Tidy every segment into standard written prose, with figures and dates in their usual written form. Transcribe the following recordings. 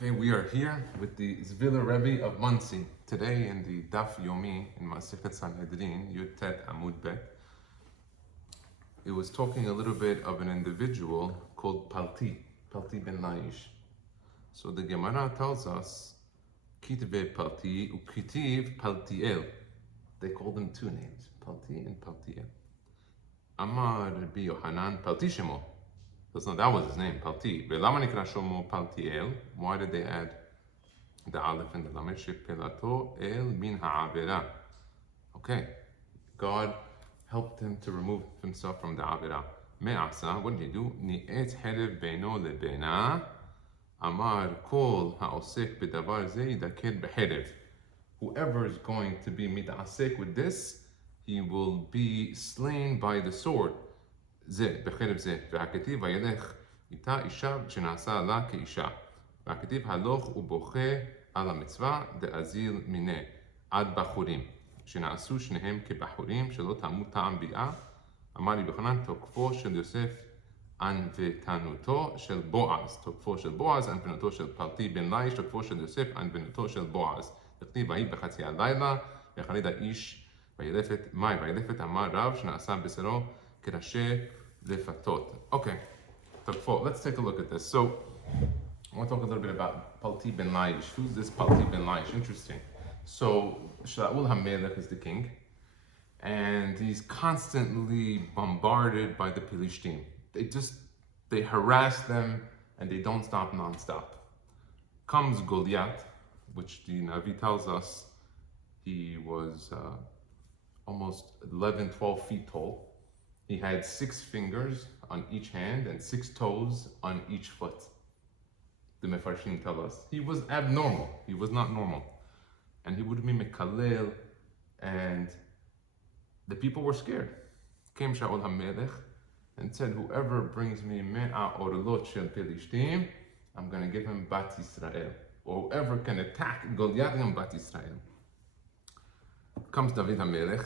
Okay, we are here with the Zhviller Rebbe of Muncie. Today in the Daf Yomi in Masechet Sanhedrin, Yud Tet Amud Bet, it was talking a little bit of an individual called Palti ben Layish. So the Gemara tells us, Kitve Palti ukitiv Paltiel. They called him two names, Palti and Paltiel. Amar Rabbi Yohanan Palti Shemo. So that was his name, Palti. Ve'lama nikra shomo Paltiel. Why did they add the aleph and the lamed? Shepelato el min ha'avera. Okay, God helped him to remove himself from the avera. Me'asa, what did he do? Ni'et herev beino lebena. Amar kol ha'osek bedavar ze yidaker beherev. Whoever is going to be mit'asek with this, he will be slain by the sword. זה, בחרב זה, והכתיב וילך איתה אישה שנעשה לה כאישה. והכתיב הלוך ובוכה על המצווה דאזיל מיני עד בחורים, שנעשו שניהם כבחורים שלא טעמו טעם ביאה. אמר לי בכנן תוקפו של יוסף ענוותנותו של בועז. תוקפו של בועז, ענוותנותו של פלטי בן לייש, תוקפו של יוסף ענוותנותו של בועז. וכתיב ויהי בחצי הלילה, ויחלד האיש וילפת מאי, וילפת אמר רב שנעשה בשרו כראשי lefatot. Okay, let's take a look at this. So, I want to talk a little bit about Palti ben Layish. Who's this Palti ben Layish? Interesting. So, Shaul HaMelech is the king, and he's constantly bombarded by the Pilishtim. They harass them, and they don't stop non-stop. Comes Goliath, which the Navi tells us he was almost 11, 12 feet tall. He had 6 fingers on each hand and 6 toes on each foot. The Mefarshim tell us. He was abnormal. He was not normal. And he would be mekalel, and the people were scared. Came Shaul HaMelech and said, whoever brings me me'a orlot shel Pelishtim, I'm going to give him Bat Yisrael. Or whoever can attack Goliath and Bat Yisrael. Comes David HaMelech,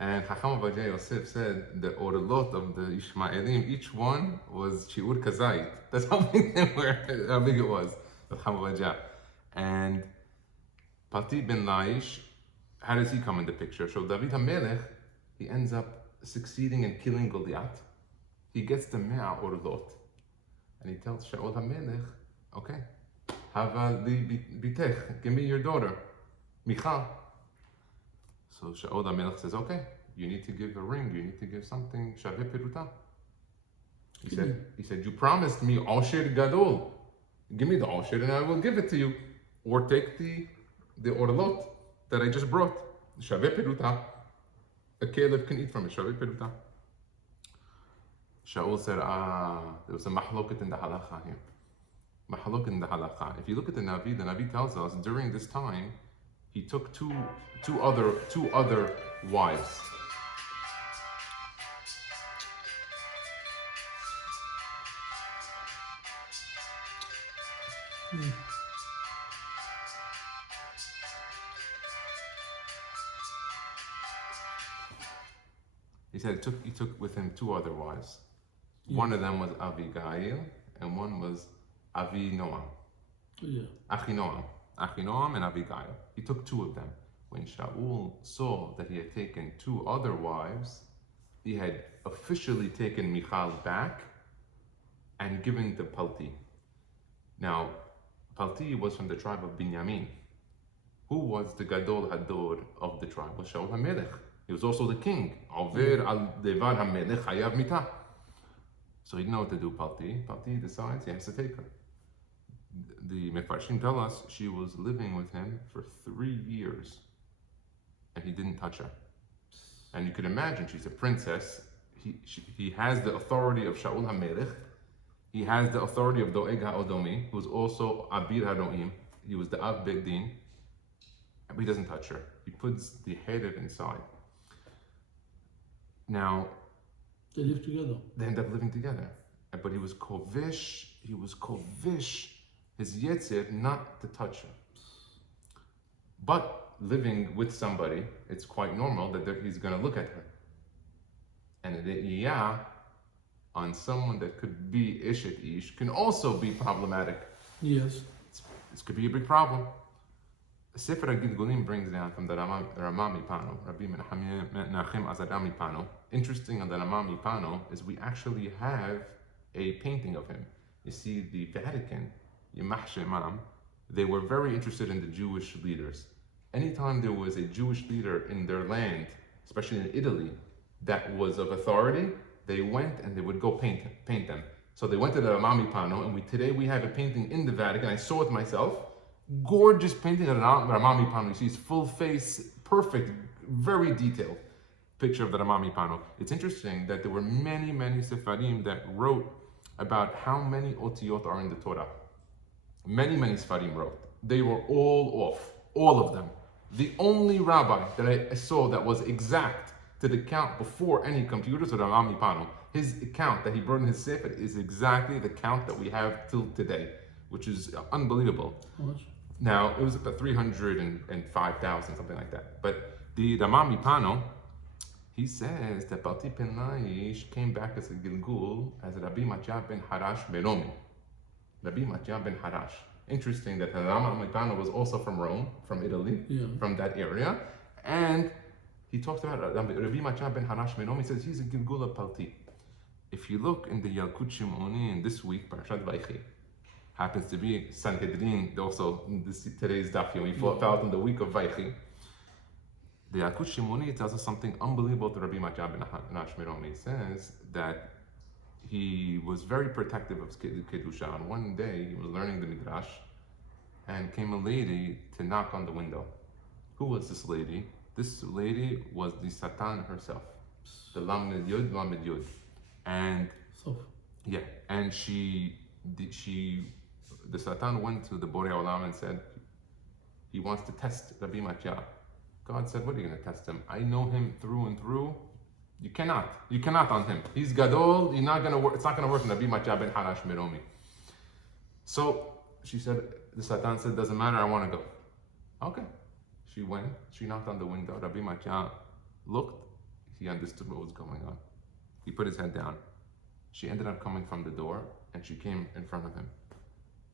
and Chacham Ovadia Yosef said the orlot of the Ishmaelim, each one was shiur kazayit. That's how big they were, how big it was. Chacham Ovadia. And Palti ben Layish, how does he come in the picture? So David HaMelech, he ends up succeeding in killing Goliath. He gets the me'a orlot, and he tells Shaul HaMelech, okay, hava li bitech, give me your daughter, Michal. So Shaul HaMelech says, okay, you need to give a ring, you need to give something, shaveh peruta. He said, you promised me osher gadol. Give me the osher and I will give it to you. Or take the orlot that I just brought, shaveh peruta. A caleb can eat from it, shaveh peruta. Shaul said, there was a mahloket in the halacha here. Mahloket in the halacha. If you look at the Navi tells us, during this time, he took two other wives. He said he took with him 2 other wives. One of them was Abigail, and one was Avinoam. Achinoam and Abigail. He took 2 of them. When Shaul saw that he had taken 2 other wives, he had officially taken Michal back and given to Palti. Now, Palti was from the tribe of Binyamin. Who was the Gadol Hador of the tribe? Was Shaul HaMelech. He was also the king. Over al devar HaMelech hayav mitah. So he didn't know what to do, Palti. Palti decides he has to take her. The Mefarshim tell us she was living with him for 3 years, and he didn't touch her. And you could imagine, she's a princess. He has the authority of Shaul HaMelech. He has the authority of Doeg HaOdomi, who's also Abir HaRoim. He was the Av Beit Din. But he doesn't touch her. He puts the head inside. Now, they live together. They end up living together. But he was kovish. His yetzer not to touch her. But living with somebody, it's quite normal that he's going to look at her. And the iyah on someone that could be ishet ish can also be problematic. Yes. This could be a big problem. Sefer HaGilgulim brings down from the Rama MiPano, Rabbi Menachem Azara MiPano. Interesting on the Rama MiPano is we actually have a painting of him. You see, the Vatican, Yimach Shemam, they were very interested in the Jewish leaders. Anytime there was a Jewish leader in their land, especially in Italy, that was of authority, they went and they would go paint them. So they went to the Rama MiPano, and today we have a painting in the Vatican. I saw it myself. Gorgeous painting of the Rama MiPano. You see his full face, perfect, very detailed picture of the Rama MiPano. It's interesting that there were many Sefarim that wrote about how many otiyot are in the Torah. Many Sefarim wrote. They were all off, all of them. The only rabbi that I saw that was exact to the count before any computers was the Rama MiPano. His count that he brought in his sefer is exactly the count that we have till today, which is unbelievable. How much? Now, it was about 305,000, something like that. But the Rama MiPano, he says that Palti ben Layish came back as a Gilgul as Rabbi Matya ben Harash Meromi. Rabbi Matya ben Harash. Interesting that the Rama MiPano was also from Rome, from Italy, from that area. And he talks about Rabbi Matya ben Harash Meromi. He says he's a Gilgul of Palti. If you look in the Yalkut Shimoni this week, Parashat Vaychi, happens to be Sanhedrin, also today's daf yomi, fell out in the week of Vaychi. The Yalkut Shimoni tells us something unbelievable to Rabbi Matya ben Harash Meromi. It says that he was very protective of Kedusha. And one day he was learning the Midrash, and came a lady to knock on the window. Who was this lady? This lady was the Satan herself, the Lamed Yud. And yeah, and the Satan went to the Borei Olam and said, he wants to test Rabbi Matya. God said, what are you going to test him? I know him through and through. You cannot on him. He's Gadol, you're not going to work. It's not going to work on Rabbi Matya ben Harash Meromi. So she said, the Satan said, doesn't matter, I want to go. Okay. She went, she knocked on the window. Rabbi Matya looked, he understood what was going on. He put his head down. She ended up coming from the door, and she came in front of him.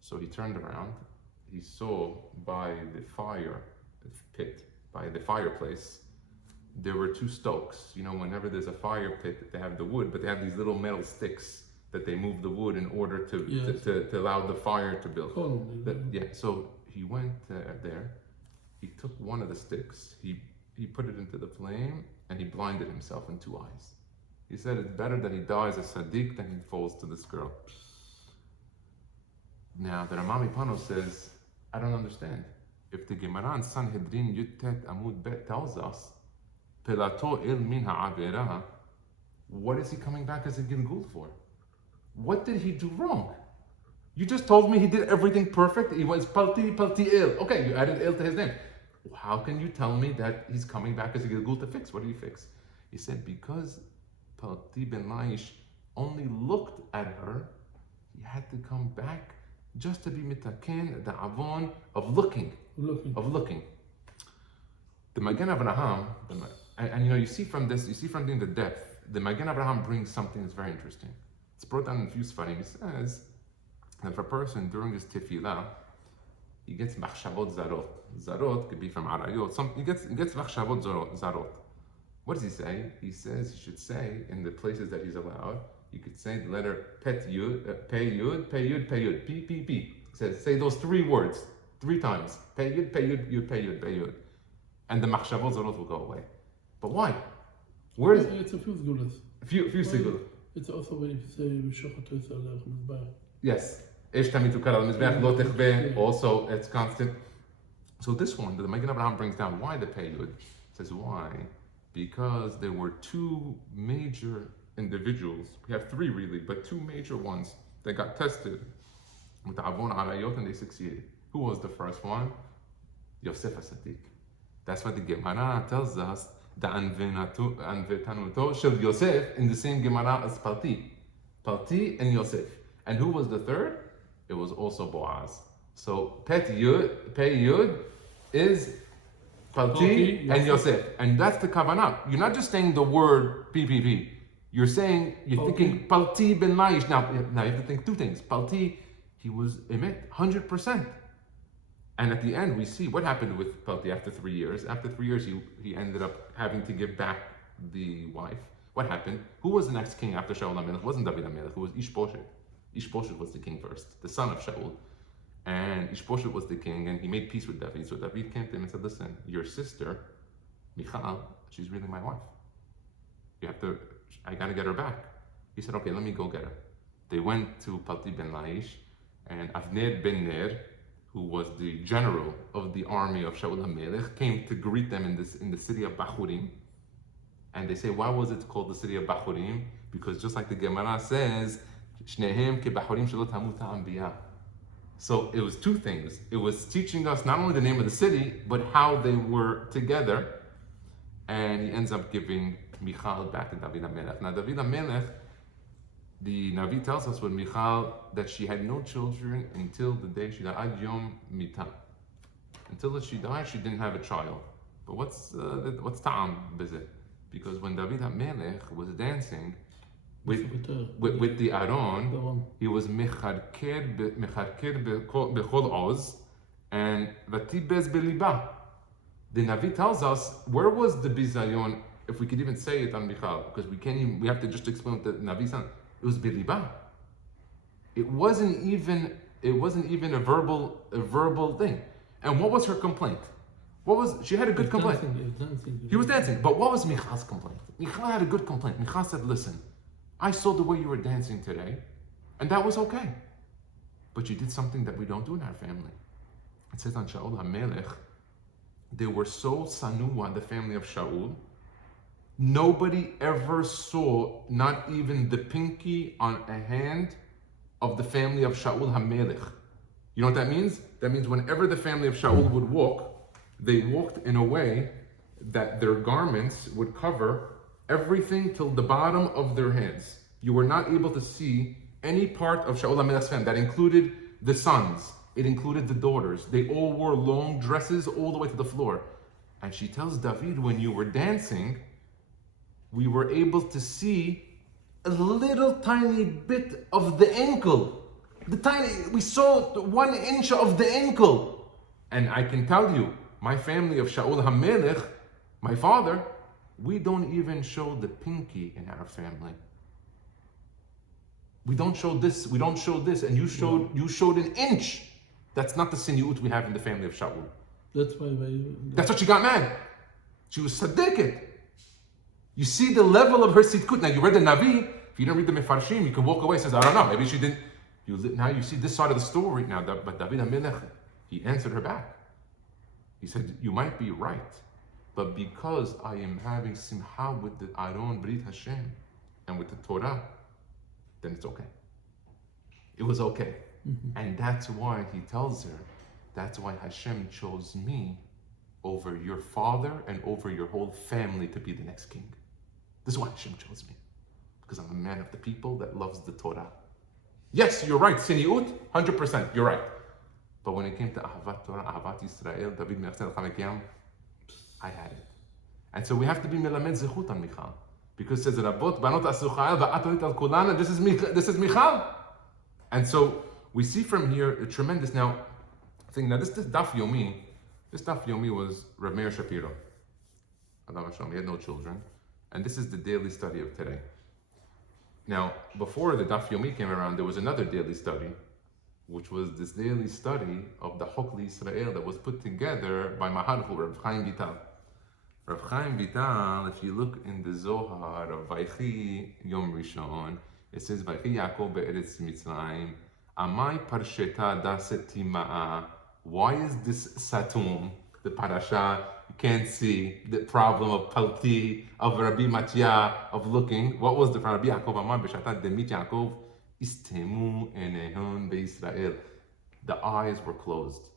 So he turned around. He saw by the fire pit, by the fireplace, there were two stokes. You know, whenever there's a fire pit, they have the wood, but they have these little metal sticks that they move the wood in order to allow the fire to build. So he went there. He took one of the sticks. He put it into the flame, and he blinded himself in two eyes. He said it's better that he dies as Sadiq than he falls to this girl. Now, the Rama MiPano says, I don't understand. If the Gemara in Sanhedrin Yuttet Amud Bet tells us, Pelato il min ha'avera, what is he coming back as a Gilgul for? What did he do wrong? You just told me he did everything perfect. He was Palti il. Okay, you added il to his name. How can you tell me that he's coming back as a Gilgul to fix? What did he fix? He said, because Palti ben Layish only looked at her, he had to come back just to be mitaken, the avon of looking. The Magen Avraham, and you see from the depth, the Magen Avraham brings something that's very interesting. It's brought down in a few Sfarim. He says that if a person during his tefillah, he gets machshavot zarot. Zarot could be from arayot. He gets machshavot zarot. What does he say? He says he should say in the places that he's allowed, you could say the letter pet yud, pei yud, pei yud, pei yud, p, p, p. He says, say those 3 words 3 times. Pei yud, pei yud, yud, pei yud, pei yud. And the machshavot zarot will go away. But why? Where is it? It's a few segulas. Few segulas. It's also when you say Mishochat Tosel Mizbah. Yes. Esh tamid tukar al mizbeach lo techbeh. Also, it's constant. So this one, the Magen Avraham brings down why the pei yud. Says why? Because there were 2 major individuals. We have 3 really, but 2 major ones that got tested with the Avon Arayot and they succeeded. Who was the first one? Yosef HaSadik. That's what the Gemara tells us, the Anvetanuto shel Yosef in the same Gemara as Palti. Palti and Yosef. And who was the third? It was also Boaz. So Pei Yud is Palti and Yosef. And that's the Kavanah. You're not just saying the word PPP. You're thinking Palti ben Layish. Now you have to think 2 things. Palti, he was emet, 100%. And at the end, we see what happened with Palti after 3 years. After 3 years, he ended up having to give back the wife. What happened? Who was the next king after Shaul HaMelech? It wasn't David HaMelech, it was Ishbosheth. Ishbosheth was the king first, the son of Shaul. And Ishbosheth was the king, and he made peace with David. So David came to him and said, listen, your sister, Michal, she's really my wife. I gotta get her back. He said, okay, let me go get her. They went to Palti ben Layish, and Avner ben Ner, who was the general of the army of Shaul HaMelech, came to greet them in the city of Bachurim. And they say, why was it called the city of Bachurim? Because just like the Gemara says, Shnehem ke Bachurim shelo tamut ha'anbiya. So it was two things. It was teaching us not only the name of the city, but how they were together. And he ends up giving Michal back to David HaMelech. Now David HaMelech, the Navi tells us with Michal that she had no children until the day she died, Ad Yom Mita. Until she died, she didn't have a child. But what's ta'am bizet? Because when David HaMelech was dancing with the Aaron, he was mecharker bechol oz and vatibez beliba. The Navi tells us, where was the bizayon, if we could even say it on Michal, because we have to just explain what the Navi said. It was beliba. It wasn't even a verbal thing. And what was her complaint? She had a good complaint. He was dancing. But what was Michal's complaint? Michal had a good complaint. Michal said, listen, I saw the way you were dancing today, and that was okay. But you did something that we don't do in our family. It says on Shaul HaMelech, they were so sanua, the family of Shaul, nobody ever saw not even the pinky on a hand of the family of Shaul HaMelech. You know what that means? That means whenever the family of Shaul would walk, they walked in a way that their garments would cover everything till the bottom of their hands. You were not able to see any part of Shaul HaMelech's family. That included the sons. It included the daughters. They all wore long dresses all the way to the floor. And she tells David, when you were dancing, we were able to see a little tiny bit of the ankle. We saw 1 inch of the ankle. And I can tell you, my family of Shaul HaMelech, my father, we don't even show the pinky in our family. We don't show this, and you showed an inch. That's not the sinyut we have in the family of Shaul. That's what she got mad. She was tzaddiket. You see the level of her sitkut. Now you read the Navi, if you don't read the Mefarshim, you can walk away and say, I don't know, maybe she didn't. Now you see this side of the story now, but David HaMelech, he answered her back. He said, you might be right, but because I am having simcha with the Aaron Brit Hashem and with the Torah, then it's okay. It was okay. Mm-hmm. And that's why he tells her, that's why Hashem chose me over your father and over your whole family to be the next king. This is why Hashem chose me. Because I'm a man of the people that loves the Torah. Yes, you're right, Siniut, 100%, you're right. But when it came to Ahavat Torah, Ahavat Yisrael, David Melech, I had it. And so we have to be melamed zechut on Michal. Because it says, Rabot, Banot Asuchayel, Va'atorit al Kulana, this is Michal. And so we see from here a tremendous thing. Now this Daf Yomi was Rav Meir Shapiro. Allah Hashem, he had no children. And this is the daily study of today. Now, before the Daf Yomi came around, there was another daily study, which was this daily study of the Chok L'Yisrael that was put together by Maharchu, Rav Chaim Vital. Rav Chaim Vital, if you look in the Zohar of Vaychi Yom Rishon, it says, Vaychi Yaakov be'eretz Mitzrayim, Amai parsheta daset tima'a. Why is this satum, the parasha, you can't see the problem of Palti, of Rabbi Matya, of looking? What was the Rabbi Yaakov Amar b'shatat demit Yaakov? Istemu enehon be'Yisrael. The eyes were closed.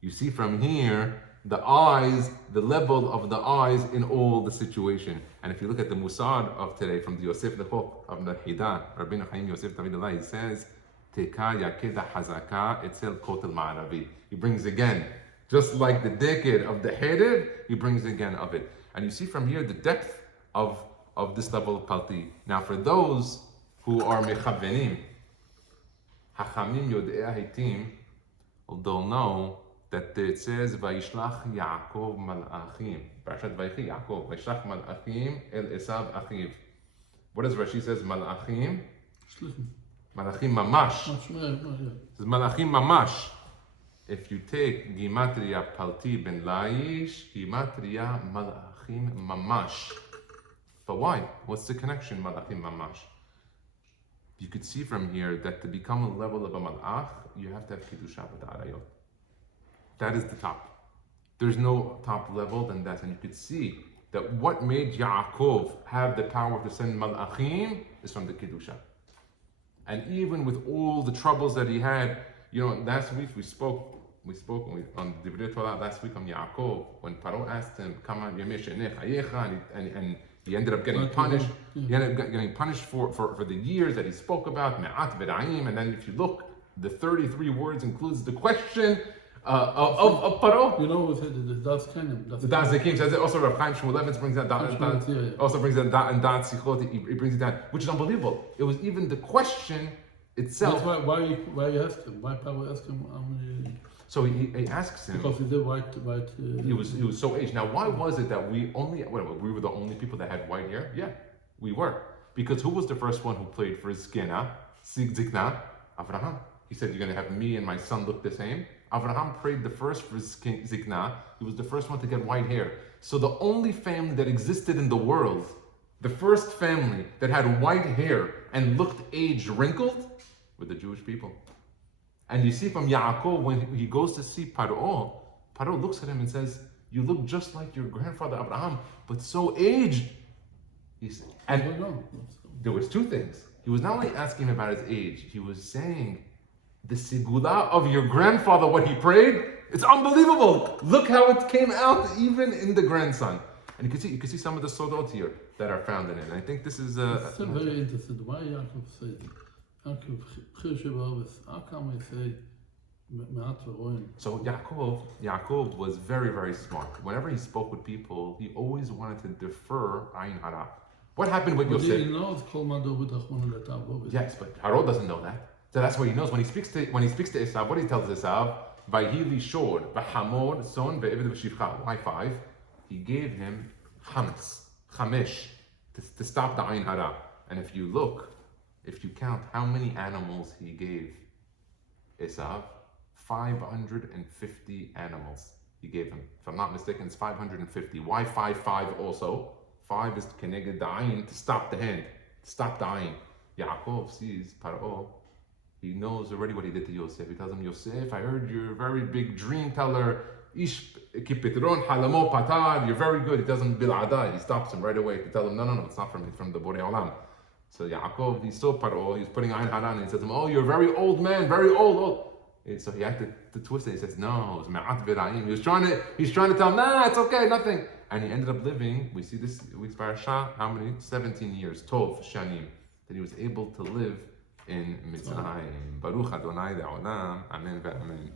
You see from here, the eyes, the level of the eyes in all the situation. And if you look at the Musar of today from the Yosef Lechok of the Hida, Rabbi Chaim Yosef David Allah, he says, Teka yakeda hazaka etzel kotel ma'aravi. He brings again, just like the decade of the Hered, he brings again of it. And you see from here the depth of this level of Palti. Now for those who are mechavenim, Hachamim Yodei Haitim, they'll know that it says Vayishlach Yaakov Malachim. Parashat Vayechi Yaakov. Vayishlach Malachim El Esav Achiv. What does Rashi says? Malachim. Malachim Mamash. It says Malachim Mamash. If you take Gimatria Palti ben Layish, Gimatria Malachim Mamash. But why? What's the connection, Malachim Mamash? You could see from here that to become a level of a Malach, you have to have Kiddusha B'Arayot. That is the top. There's no top level than that. And you could see that what made Yaakov have the power to send Malachim is from the Kiddusha. And even with all the troubles that he had, last week we spoke on the Divrei Torah last week on Yaakov, when Paro asked him, "Come on, and he ended up getting punished. He ended up getting punished for the years that he spoke about, Me'at V'Ra'im. And then if you look, the 33 words includes the question of Paro. That's kind of... The Das Zakim says it. Also, Rav Chaim Shmulevitz brings that down. Also brings that down, and Das Sichot, he brings it down, which is unbelievable. It was even the question itself. That's why you asked him? Why Paro asked him how many... So he asks him. Because he did white. He was so aged. Now, why was it that we were the only people that had white hair? Yeah, we were. Because who was the first one who played for Zikna? Avraham. He said, "You're going to have me and my son look the same." Avraham prayed the first for Zikna. He was the first one to get white hair. So the only family that existed in the world, the first family that had white hair and looked aged, wrinkled, were the Jewish people. And you see from Yaakov, when he goes to see Paro looks at him and says, "You look just like your grandfather Abraham, but so aged." There was two things. He was not only asking him about his age, he was saying, the Sigula of your grandfather, what he prayed, it's unbelievable. Look how it came out even in the grandson. And you can see some of the sodot here that are found in it. And I think this is It's very interesting. Why Yaakov said, how come we say so Yaakov was very, very smart. Whenever he spoke with people, he always wanted to defer Ayin Hara. What happened with Yosef? Yes, but Haro doesn't know that. So that's what he knows. When he speaks to Esav, what he tells Esav, Vayhi shor, v'hamor, son, ve'eved v'shivcha. Why 5? He gave him chamesh, to stop the Ayin Hara. And if you count how many animals he gave Esav, 550 animals he gave him. If I'm not mistaken, it's 550. Why 5 also? 5 is keneged the ayin, to stop the hand, to stop the ayin. Yaakov sees Paro. He knows already what he did to Yosef. He tells him, "Yosef, I heard you're a very big dream teller. Ish kipitron halamo patar. You're very good." He tells him bil'adai. He stops him right away to tell him, no, it's not from me. It's from the Borei Olam. So Yaakov, he saw Paro. He's putting ayin haran, and he says to him, "Oh, you're a very old man, very old." And so he had to twist it. He says, "No, it's me'at v'ra'im." He's trying to tell him, "Nah, it's okay, nothing." And he ended up living, we see this week's parasha, how many? 17 years, Tov Shanim, that he was able to live in Mitzrayim. Baruch Adonai Le'olam, Amen ve'amen.